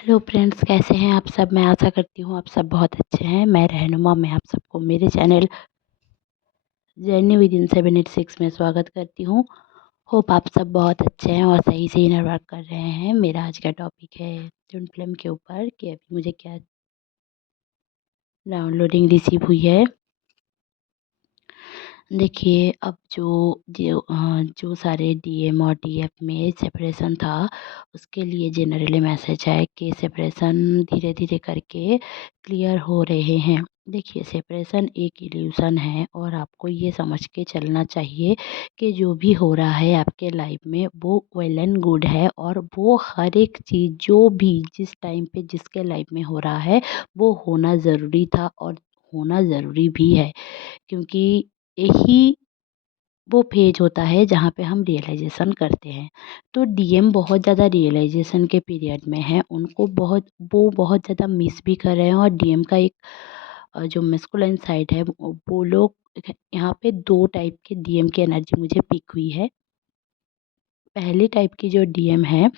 Hello friends, कैसे हैं आप सब। मैं आशा करती हूँ आप सब बहुत अच्छे हैं। मैं रहनुमा में आप सबको मेरे चैनल जर्नी विद इन 786 में स्वागत करती हूँ। होप आप सब बहुत अच्छे हैं और सही से इनर वर्क कर रहे हैं। मेरा आज का टॉपिक है ट्विन फ्लेम के ऊपर कि अभी मुझे क्या डाउनलोडिंग रिसीव हुई है। देखिए, अब जो सारे डीएम और डीएफ में सेपरेशन था, उसके लिए जनरली मैसेज है कि सेपरेशन धीरे धीरे करके क्लियर हो रहे हैं। देखिए, सेपरेशन एक इल्यूशन है और आपको ये समझ के चलना चाहिए कि जो भी हो रहा है आपके लाइफ में वो वेल एंड गुड है, और वो हर एक चीज़ जो भी जिस टाइम पे जिसके लाइफ में हो रहा है वो होना ज़रूरी था और होना ज़रूरी भी है। क्योंकि यही वो फेज होता है जहाँ पे हम रियलाइजेशन करते हैं। तो डीएम बहुत ज़्यादा रियलाइजेशन के पीरियड में है, उनको बहुत ज़्यादा मिस भी कर रहे हैं। और डीएम का एक जो मैस्कुलाइन साइड है, वो लोग यहाँ पे दो टाइप के डीएम की एनर्जी मुझे पिक हुई है। पहली टाइप की जो डीएम है,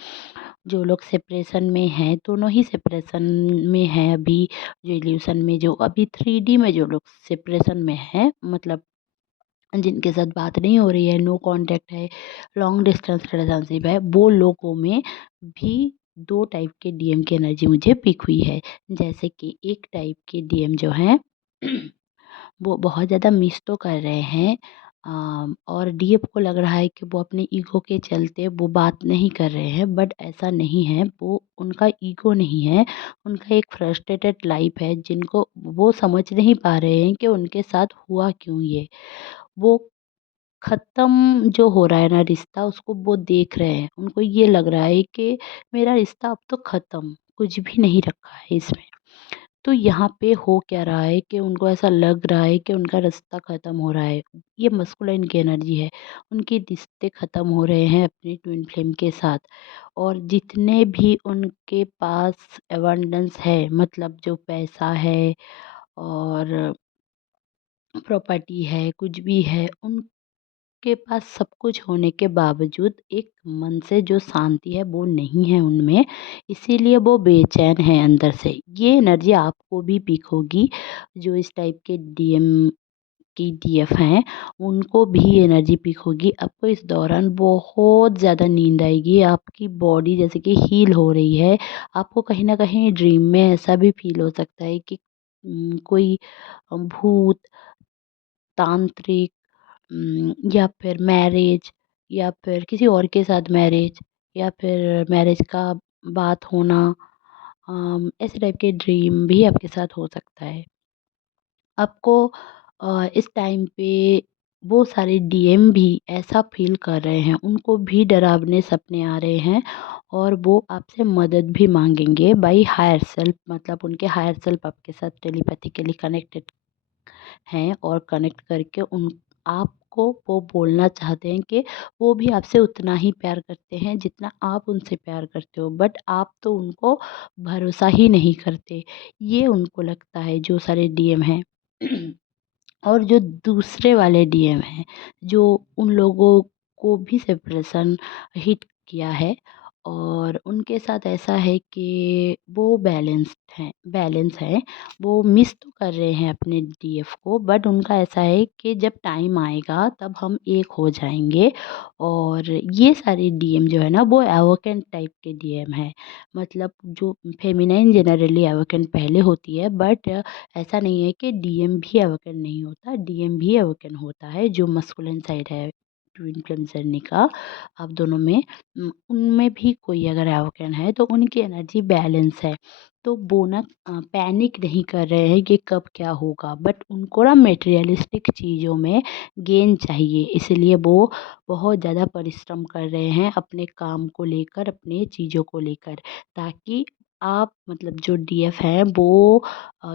जो लोग सेपरेशन में हैं, दोनों ही सेपरेशन में हैं अभी। जो इल्यूशन में, जो अभी 3D में जो लोग सेपरेशन में हैं, मतलब जिनके साथ बात नहीं हो रही है, नो कांटेक्ट है, लॉन्ग डिस्टेंस रिलेशनशिप है, वो लोगों में भी दो टाइप के डीएम की एनर्जी मुझे पिक हुई है। जैसे कि एक टाइप के डीएम जो हैं वो बहुत ज़्यादा मिस तो कर रहे हैं, और डीएफ को लग रहा है कि वो अपने ईगो के चलते वो बात नहीं कर रहे हैं, बट ऐसा नहीं है। वो उनका ईगो नहीं है, उनका एक फ्रस्ट्रेटेड लाइफ है जिनको वो समझ नहीं पा रहे हैं कि उनके साथ हुआ क्यों ये। वो ख़त्म जो हो रहा है ना रिश्ता, उसको वो देख रहे हैं। उनको ये लग रहा है कि मेरा रिश्ता अब तो ख़त्म, कुछ भी नहीं रखा है इसमें। तो यहाँ पे हो क्या रहा है कि उनको ऐसा लग रहा है कि उनका रास्ता ख़त्म हो रहा है। ये मस्कुलाइन की एनर्जी है। उनके रिश्ते ख़त्म हो रहे हैं अपने ट्विन फ्लेम के साथ। और जितने भी उनके पास अबंडेंस है, मतलब जो पैसा है और प्रॉपर्टी है, कुछ भी है, उनके पास सब कुछ होने के बावजूद एक मन से जो शांति है वो नहीं है उनमें। इसीलिए वो बेचैन हैं अंदर से। ये एनर्जी आपको भी पिक होगी। जो इस टाइप के डीएम की डीएफ हैं, उनको भी एनर्जी पिक होगी। आपको इस दौरान बहुत ज़्यादा नींद आएगी, आपकी बॉडी जैसे कि हील हो रही है। आपको कहीं न कहीं ड्रीम में ऐसा भी फ़ील हो सकता है कि कोई भूत, तांत्रिक, या फिर मैरिज, या फिर किसी और के साथ मैरिज, या फिर मैरिज का बात होना, ऐसे टाइप के ड्रीम भी आपके साथ हो सकता है। आपको इस टाइम पे वो सारे डीएम भी ऐसा फ़ील कर रहे हैं, उनको भी डरावने सपने आ रहे हैं, और वो आपसे मदद भी माँगेंगे बाय हायर सेल्फ। मतलब उनके हायर सेल्फ आपके साथ टेलीपैथिकली कनेक्टेड हैं, और कनेक्ट करके उन आपको वो बोलना चाहते हैं कि वो भी आपसे उतना ही प्यार करते हैं जितना आप उनसे प्यार करते हो, बट आप तो उनको भरोसा ही नहीं करते। ये उनको लगता है, जो सारे डीएम हैं। और जो दूसरे वाले डीएम हैं, जो उन लोगों को भी सेपरेशन हिट किया है, और उनके साथ ऐसा है कि वो बैलेंस है। वो मिस तो कर रहे हैं अपने डीएफ को, बट उनका ऐसा है कि जब टाइम आएगा तब हम एक हो जाएँगे। और ये सारे डीएम जो है ना, वो एवोकेन टाइप के डीएम हैं। मतलब जो फेमिनाइन जनरली एवोकेन पहले होती है, बट ऐसा नहीं है कि डीएम भी अवोकेन नहीं होता, डीएम भी अवोकेन होता है। जो मस्कुलिन साइड है ट्विन फ्लेम जर्नी का, आप दोनों में उनमें भी कोई अगर अवोकेन है तो उनकी एनर्जी बैलेंस है। तो वो ना पैनिक नहीं कर रहे हैं कि कब क्या होगा, बट उनको ना मटेरियलिस्टिक चीज़ों में गेन चाहिए। इसलिए वो बहुत ज़्यादा परिश्रम कर रहे हैं अपने काम को लेकर, अपने चीज़ों को लेकर, ताकि आप, मतलब जो डीएफ हैं, वो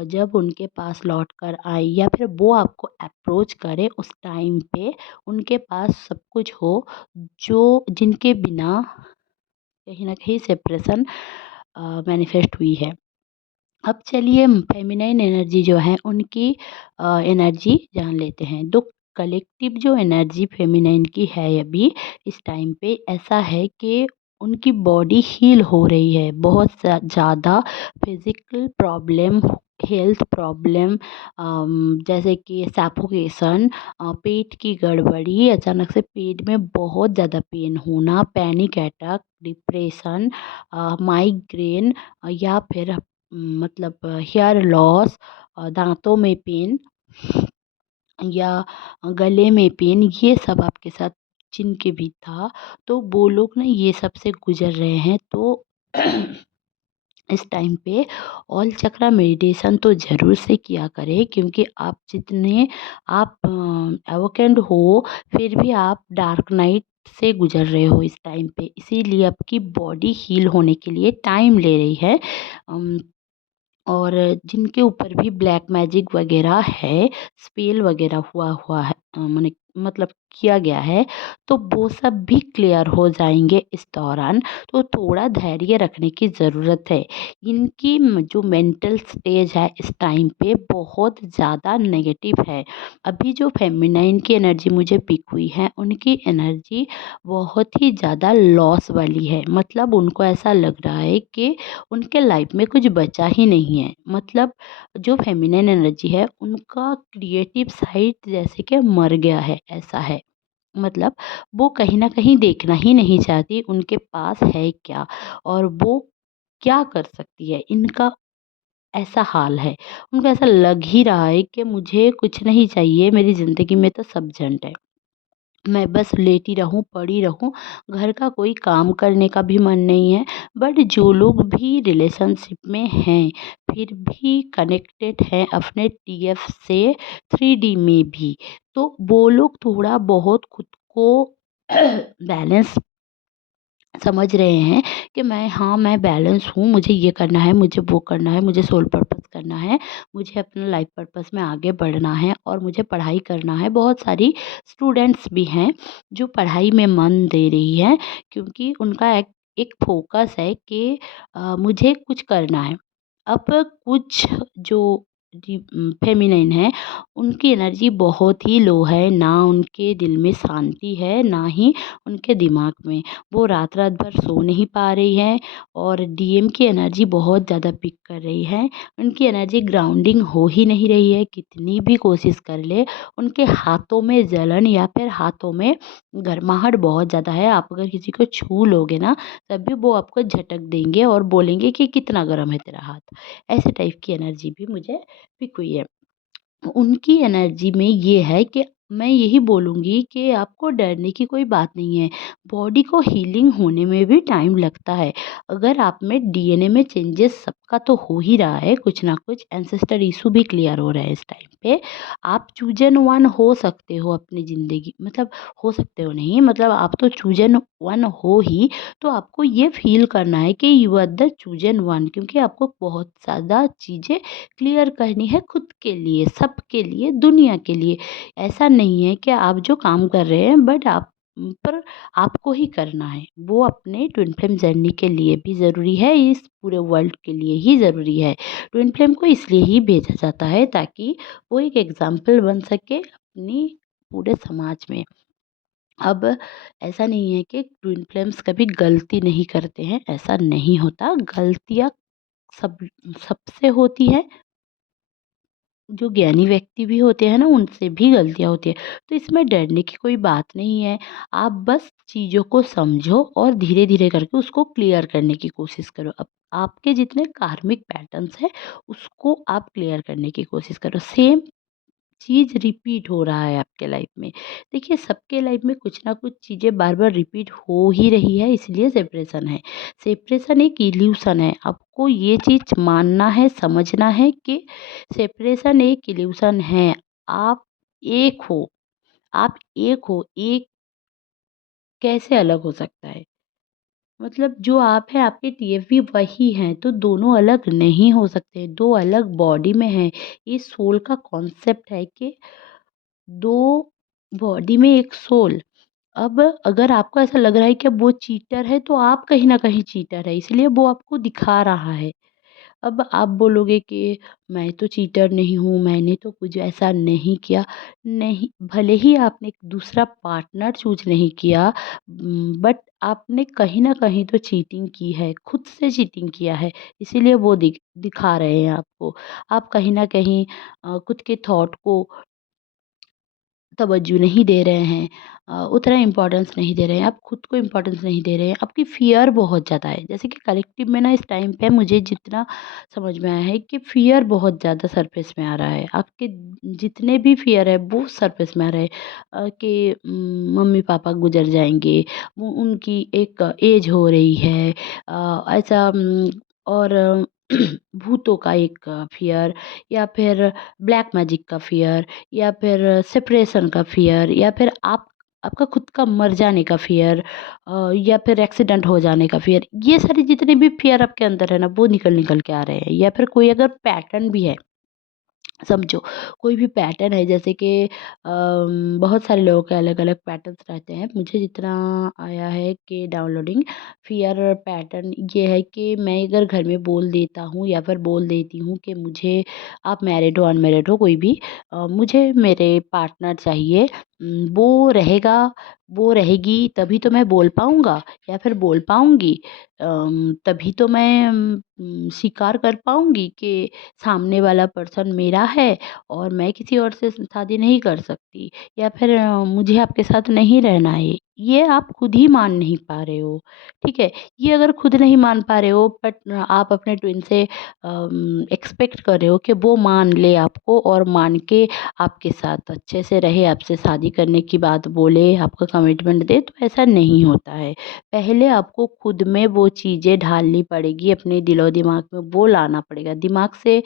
जब उनके पास लौट कर आए, या फिर वो आपको अप्रोच करें, उस टाइम पे उनके पास सब कुछ हो, जो जिनके बिना कहीं न कहीं सेपरेशन मैनिफेस्ट हुई है। अब चलिए फेमिनाइन एनर्जी जो है उनकी एनर्जी जान लेते हैं। तो कलेक्टिव जो एनर्जी फेमिनाइन की है अभी इस टाइम पे, ऐसा है कि उनकी बॉडी हील हो रही है। बहुत ज़्यादा फिज़िकल प्रॉब्लम, हेल्थ प्रॉब्लम, जैसे कि सफोकेशन, पेट की गड़बड़ी, अचानक से पेट में बहुत ज़्यादा पेन होना, पैनिक अटैक, डिप्रेशन, माइग्रेन, या फिर मतलब हेयर लॉस, दाँतों में पेन या गले में पेन, ये सब आपके साथ जिनके भी था, तो वो लोग ना ये सब से गुज़र रहे हैं। तो इस टाइम पे ऑल चक्रा मेडिटेशन तो ज़रूर से किया करें, क्योंकि आप जितने आप एवोकेंड हो, फिर भी आप डार्क नाइट से गुज़र रहे हो इस टाइम पे। इसीलिए आपकी बॉडी हील होने के लिए टाइम ले रही है। अम और जिनके ऊपर भी ब्लैक मैजिक वगैरह है, स्पेल वगैरह हुआ हुआ है, मने मतलब किया गया है, तो वो सब भी क्लियर हो जाएँगे इस दौरान। तो थोड़ा धैर्य रखने की ज़रूरत है। इनकी जो मेंटल स्टेज है इस टाइम पे बहुत ज़्यादा नेगेटिव है। अभी जो फेमिनाइन की एनर्जी मुझे पिक हुई है, उनकी एनर्जी बहुत ही ज़्यादा लॉस वाली है। मतलब उनको ऐसा लग रहा है कि उनके लाइफ में कुछ बचा ही नहीं है। मतलब जो फेमिनिन एनर्जी है, उनका क्रिएटिव साइड जैसे कि मर गया है, ऐसा है। मतलब वो कहीं न कहीं देखना ही नहीं चाहती उनके पास है क्या और वो क्या कर सकती है, इनका ऐसा हाल है। उनको ऐसा लग ही रहा है कि मुझे कुछ नहीं चाहिए, मेरी ज़िंदगी में तो सब झंड है। मैं बस लेटी रहूँ, पड़ी रहूँ, घर का कोई काम करने का भी मन नहीं है। बट जो लोग भी रिलेशनशिप में हैं, फिर भी कनेक्टेड हैं अपने टीएफ से 3D में भी, तो वो लोग थोड़ा बहुत खुद को बैलेंस समझ रहे हैं कि मैं बैलेंस हूँ, मुझे ये करना है, मुझे वो करना है, मुझे सोल पर्पस करना है, मुझे अपना लाइफ पर्पस में आगे बढ़ना है और मुझे पढ़ाई करना है। बहुत सारी स्टूडेंट्स भी हैं जो पढ़ाई में मन दे रही हैं, क्योंकि उनका एक एक फ़ोकस है कि मुझे कुछ करना है। अब कुछ जो फेमिनिन हैं, उनकी एनर्जी बहुत ही लो है, ना उनके दिल में शांति है, ना ही उनके दिमाग में। वो रात-रात भर सो नहीं पा रही हैं और डीएम की एनर्जी बहुत ज़्यादा पिक कर रही है। उनकी एनर्जी ग्राउंडिंग हो ही नहीं रही है, कितनी भी कोशिश कर ले, उनके हाथों में जलन या फिर हाथों में गर्माहट बहुत ज़्यादा है। आप अगर किसी को छू लोगे ना, तब भी वो आपको झटक देंगे और बोलेंगे कि कितना गर्म है तेरा हाथ। ऐसे टाइप की एनर्जी भी मुझे पिक हुई है। उनकी एनर्जी में ये है कि मैं यही बोलूँगी कि आपको डरने की कोई बात नहीं है। बॉडी को हीलिंग होने में भी टाइम लगता है। अगर आप में डीएनए में चेंजेस सबका तो हो ही रहा है, कुछ ना कुछ एंसेस्टर इश्यू भी क्लियर हो रहा है इस टाइम पे। आप चूज़न वन हो सकते हो अपनी ज़िंदगी, मतलब हो सकते हो नहीं, मतलब आप तो चूज़न वन हो ही। तो आपको ये फ़ील करना है कि you are the chosen one, क्योंकि आपको बहुत ज़्यादा चीज़ें क्लियर करनी है खुद के लिए, सबके लिए, दुनिया के लिए। ऐसा नहीं है कि आप जो काम कर रहे हैं बट आप पर आपको ही करना है। वो अपने ट्विन फ्लेम जर्नी के लिए भी ज़रूरी है, इस पूरे वर्ल्ड के लिए ही ज़रूरी है। ट्विन फ्लेम को इसलिए ही भेजा जाता है ताकि वो एक एग्ज़ाम्पल बन सके अपनी पूरे समाज में। अब ऐसा नहीं है कि ट्विन फ्लेम्स कभी गलती नहीं करते हैं, ऐसा नहीं होता। गलतियाँ सब सबसे होती हैं। जो ज्ञानी व्यक्ति भी होते हैं ना, उनसे भी गलतियाँ होती हैं। तो इसमें डरने की कोई बात नहीं है। आप बस चीज़ों को समझो और धीरे-धीरे करके उसको क्लियर करने की कोशिश करो। अब आपके जितने कार्मिक पैटर्न्स हैं, उसको आप क्लियर करने की कोशिश करो। सेम चीज़ रिपीट हो रहा है आपके लाइफ में। देखिए, सबके लाइफ में कुछ ना कुछ चीज़ें बार-बार रिपीट हो ही रही है, इसलिए सेपरेशन है। सेपरेशन एक इल्यूशन है। आपको ये चीज़ मानना है, समझना है कि सेपरेशन एक इल्यूशन है। आप एक हो, आप एक हो, एक कैसे अलग हो सकता है? मतलब जो आप हैं, आपके टीएफ भी वही हैं, तो दोनों अलग नहीं हो सकते, 2 अलग बॉडी में हैं। ये सोल का कॉन्सेप्ट है कि 2 बॉडी में 1 सोल। अब अगर आपको ऐसा लग रहा है कि वो चीटर है, तो आप कहीं न कहीं चीटर है, इसलिए वो आपको दिखा रहा है। अब आप बोलोगे कि मैं तो चीटर नहीं हूँ, मैंने तो कुछ ऐसा नहीं किया। नहीं, भले ही आपने एक दूसरा पार्टनर चूज़ नहीं किया, बट आपने कहीं न कहीं तो चीटिंग की है, खुद से चीटिंग किया है, इसीलिए वो दिखा रहे हैं आपको। आप कहीं न कहीं खुद के थॉट को तवज्जो नहीं दे रहे हैं, उतना इम्पोर्टेंस नहीं दे रहे हैं, आप खुद को इम्पोर्टेंस नहीं दे रहे हैं, आपकी फ़ियर बहुत ज़्यादा है। जैसे कि कलेक्टिव में ना इस टाइम पे मुझे जितना समझ में आया है कि फ़ियर बहुत ज़्यादा सरफ़ेस में आ रहा है। आपके जितने भी फ़ियर है वो सरफ़ेस में आ रहे हैं, कि मम्मी-पापा गुज़र जाएँगे, वो उनकी एक ऐज हो रही है, ऐसा और भूतों का एक फ़ियर, या फिर ब्लैक मैजिक का फ़ियर, या फिर सेपरेशन का फ़ियर, या फिर आपका खुद का मर जाने का फ़ियर, या फिर एक्सीडेंट हो जाने का फ़ियर। ये सारे जितने भी फ़ियर आपके अंदर है ना, वो निकल-निकल के आ रहे हैं, या फिर कोई अगर पैटर्न भी है, समझो कोई भी पैटर्न है, जैसे कि बहुत सारे लोगों के अलग-अलग पैटर्न्स रहते हैं। मुझे जितना आया है कि डाउनलोडिंग फ़ियर पैटर्न ये है कि मैं अगर घर में बोल देता हूँ या फिर बोल देती हूँ कि मुझे, आप मैरिड हो अनमैरिड हो कोई भी, मुझे मेरे पार्टनर चाहिए, वो रहेगा, वो रहेगी तभी तो मैं बोल पाऊँगा या फिर बोल पाऊँगी। तभी तो मैं स्वीकार कर पाऊँगी कि सामने वाला पर्सन मेरा है और मैं किसी और से शादी नहीं कर सकती, या फिर मुझे आपके साथ नहीं रहना है। ये आप खुद ही मान नहीं पा रहे हो, ठीक है? ये अगर खुद नहीं मान पा रहे हो, बट आप अपने ट्विन से एक्सपेक्ट कर रहे हो कि वो मान ले आपको और मान के आपके साथ अच्छे से रहे, आपसे शादी करने की बात बोले, आपका कमिटमेंट दे, तो ऐसा नहीं होता है। पहले आपको खुद में वो चीज़ें ढालनी पड़ेगी, अपने दिलो-दिमाग में वो लाना पड़ेगा। दिमाग से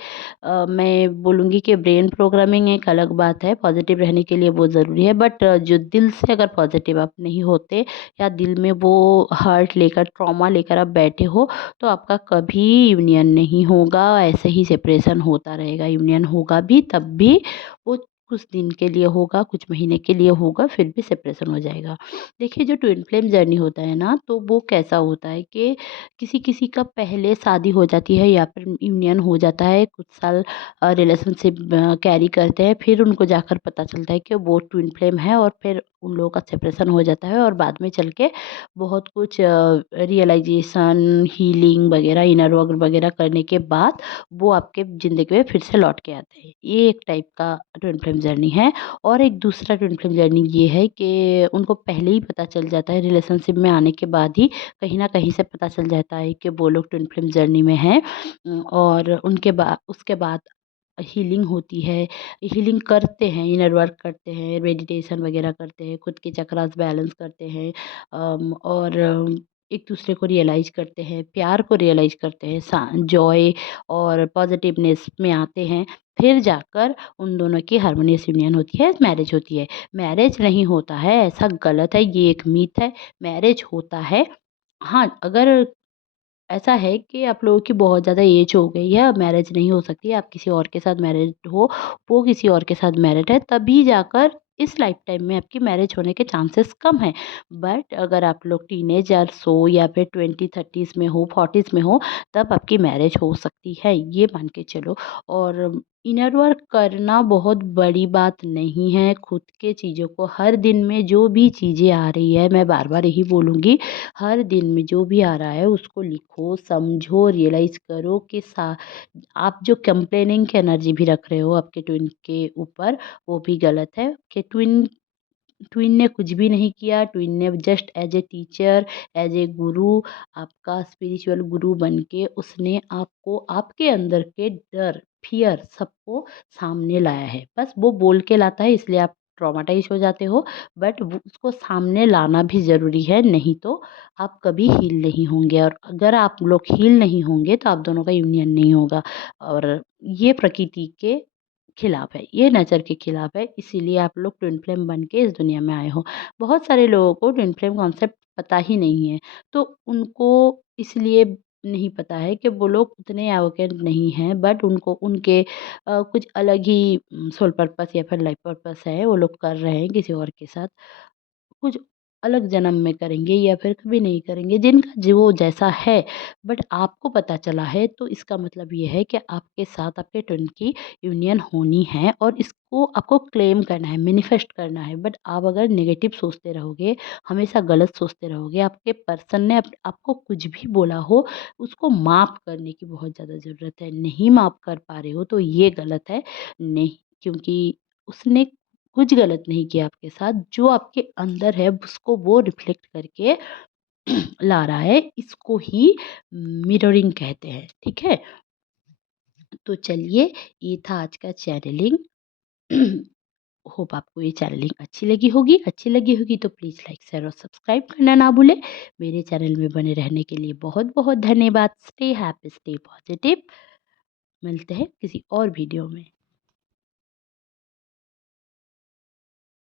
मैं बोलूँगी कि ब्रेन प्रोग्रामिंग एक अलग बात है, पॉज़िटिव रहने के लिए वो ज़रूरी है, बट जो दिल से अगर पॉज़िटिव आप नहीं होते, या दिल में वो हर्ट लेकर, ट्रॉमा लेकर आप बैठे हो, तो आपका कभी यूनियन नहीं होगा, ऐसे ही सेपरेशन होता रहेगा। यूनियन होगा भी तब भी वो कुछ दिन के लिए होगा, कुछ महीने के लिए होगा, फिर भी सेपरेशन हो जाएगा। देखिए, जो ट्विन फ्लेम जर्नी होता है ना, तो वो कैसा होता है कि किसी-किसी का पहले शादी हो जाती है या फिर यूनियन हो जाता है, कुछ साल रिलेशनशिप कैरी करते हैं, फिर उनको जाकर पता चलता है कि वो ट्विन फ्लेम है, और फिर उन लोगों का सेपरेशन हो जाता है, और बाद में चल के बहुत कुछ रियलाइज़ेशन, हीलिंग वगैरह, इनर वर्क वगैरह करने के बाद वो आपके ज़िंदगी में फिर से लौट के आते हैं। ये एक टाइप का ट्विन फ्लेम जर्नी है। और एक दूसरा ट्विन फ्लेम जर्नी ये है कि उनको पहले ही पता चल जाता है, रिलेशनशिप में आने के बाद ही कहीं न कहीं से पता चल जाता है कि वो लोग ट्विन फ्लेम जर्नी में हैं। और उसके बाद हीलिंग होती है, हीलिंग करते हैं, इनर वर्क करते हैं, मेडिटेशन वगैरह करते हैं, खुद के चक्रास बैलेंस करते हैं, और एक दूसरे को रियलाइज़ करते हैं, प्यार को रियलाइज़ करते हैं, जॉय और पॉजिटिवनेस में आते हैं। फिर जाकर उन दोनों की हार्मोनियस यूनियन होती है, मैरिज होती है। मैरिज नहीं होता है, ऐसा गलत है, ये एक मिथ है। मैरिज होता है। हाँ, अगर ऐसा है कि आप लोगों की बहुत ज़्यादा एज हो गई है, अब मैरिज नहीं हो सकती, आप किसी और के साथ मैरिड हो, वो किसी और के साथ मैरिड है, तभी जाकर इस लाइफ टाइम में आपकी मैरिज होने के चांसेस कम हैं। बट अगर आप लोग टीनेजर्स हो या फिर 20-30s में हो, 40s में हो, तब आपकी मैरिज हो सकती है, ये मान के चलो। और इनर वर्क करना बहुत बड़ी बात नहीं है, खुद के चीज़ों को हर दिन में जो भी चीज़ें आ रही है, मैं बार-बार यही बोलूँगी, हर दिन में जो भी आ रहा है उसको लिखो, समझो, रियलाइज़ करो कि आप जो कंप्लेनिंग की एनर्जी भी रख रहे हो आपके ट्विन के ऊपर, वो भी गलत है। कि ट्विन ट्विन ने कुछ भी नहीं किया, ट्विन ने just as a teacher, as a गुरु, आपका स्पिरिचुअल गुरु बन के उसने आपको आपके अंदर के डर, फ़ियर सबको सामने लाया है। बस वो बोल के लाता है, इसलिए आप ट्रॉमाटाइज़ हो जाते हो, बट वो उसको सामने लाना भी ज़रूरी है, नहीं तो आप कभी हील नहीं होंगे, और अगर आप लोग हील नहीं होंगे तो आप दोनों का यूनियन नहीं होगा, और ये प्रकृति के खिलाफ है, ये नेचर के खिलाफ है, इसीलिए आप लोग ट्विन फ्लेम बन के इस दुनिया में आए हो। बहुत सारे लोगों को ट्विन फ्लेम कॉन्सेप्ट पता ही नहीं है, तो उनको इसलिए नहीं पता है कि वो लोग उतने एवोकेंट नहीं हैं, बट उनको उनके कुछ अलग ही सोल पर्पस या फिर लाइफ पर्पस है, वो लोग कर रहे हैं किसी और के साथ। कुछ अलग जन्म में करेंगे या फिर कभी नहीं करेंगे, जिनका जो जैसा है। बट आपको पता चला है तो इसका मतलब ये है कि आपके साथ आपके ट्विन की यूनियन होनी है और इसको आपको क्लेम करना है, मैनिफेस्ट करना है। बट आप अगर नेगेटिव सोचते रहोगे, हमेशा गलत सोचते रहोगे, आपके पर्सन ने आपको कुछ भी बोला हो, उसको माफ़ करने की बहुत ज़्यादा ज़रूरत है। नहीं माफ़ कर पा रहे हो तो ये गलत है। नहीं, क्योंकि उसने कुछ गलत नहीं किया आपके साथ, जो आपके अंदर है उसको वो रिफ्लेक्ट करके ला रहा है, इसको ही मिररिंग कहते हैं, ठीक है? तो चलिए, ये था आज का चैनलिंग। होप आपको ये चैनलिंग अच्छी लगी होगी तो प्लीज़ लाइक, शेयर और सब्सक्राइब करना ना भूलें। मेरे चैनल में बने रहने के लिए बहुत-बहुत धन्यवाद। Stay happy, stay positive. मिलते हैं किसी और वीडियो में।